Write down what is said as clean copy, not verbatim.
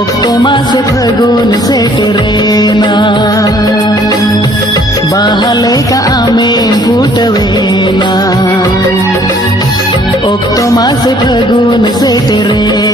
octo मासे फगुन सेटरेना बाहले का आमे फुटवेना octo मासे फगुन सेटरेना